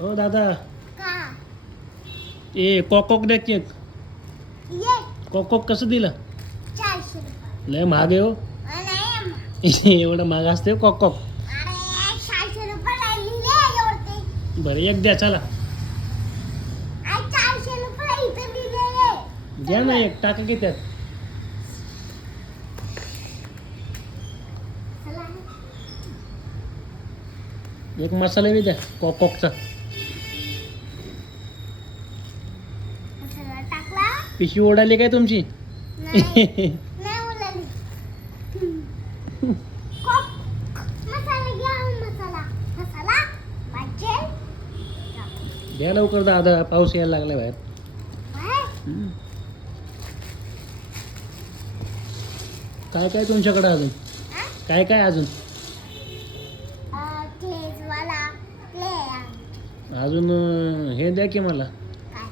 हो दादा का ए कॉक द्या केक. ये कॉक कसं दिलं? 400 रुपये लय महाग आहे हो. नाही अम्मा. एवढं महाग असते कॉक. अरे 400 रुपये लिहिले याच्यावरती. बरं एक द्या चला. अरे 400 रुपये इथे लिहिलेले. द्या ना एक टाका की त्यात. चला. एक मसाला बी द्या कॉकचा. मसाला टाकला. पिशवी ओढाली काय तुमची? नाही नाही उलाली. कोक मसाला घ्या मसाला मसाला पाहिजे. द्या लवकर दादा, पाऊस यायला लागला बाहेर. हम्म. काय काय तुमच्याकडे अजून? काय काय अजून? क्लेजवाला क्ले अजून हे द्या की मला. काय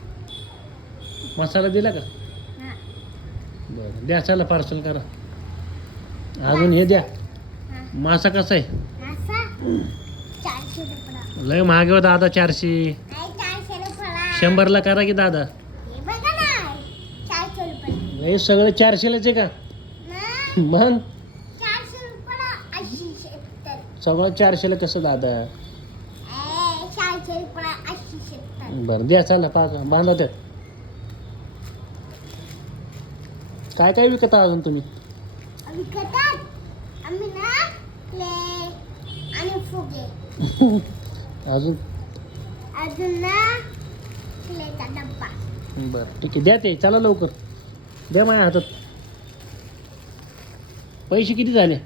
मसाला दिला का? हा बरं द्या चला पार्सल करा. अजून हे द्या. हा मासा कसा आहे? असा 400 रुपये. लय महाग आहे हो दादा. 400. नाही 400 रुपये. 100ला करा की दादा. हे बघा ना 400 रुपये. हे सगळं 400लाच आहे का? नाही मग 400 रुपये 80 सगळं 400ला कसं दादा? 400 रुपये 80 बरं द्या चला बांधा त्यात. काय काय विकता अजून तुम्ही? विकतात आम्ही ना क्ले आणि फुगे. अजून अजून ना क्लेचा डब्बा. बरं ठीक आहे द्या ते. चला लवकर द्या माझ्या हातात. पैसे किती झाले?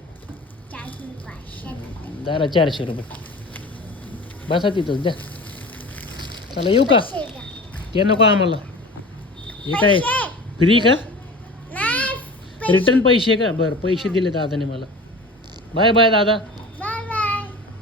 400 रुपये. दादा 400 रुपये. बसा तिथंच द्या. चला येऊ का? पैसे द्या. ते नको आम्हाला. हे काय पैसे. फ्री का? नाही पैसे. रिटर्न पैसे का? बरं पैसे दिले दादाने मला. बाय बाय दादा.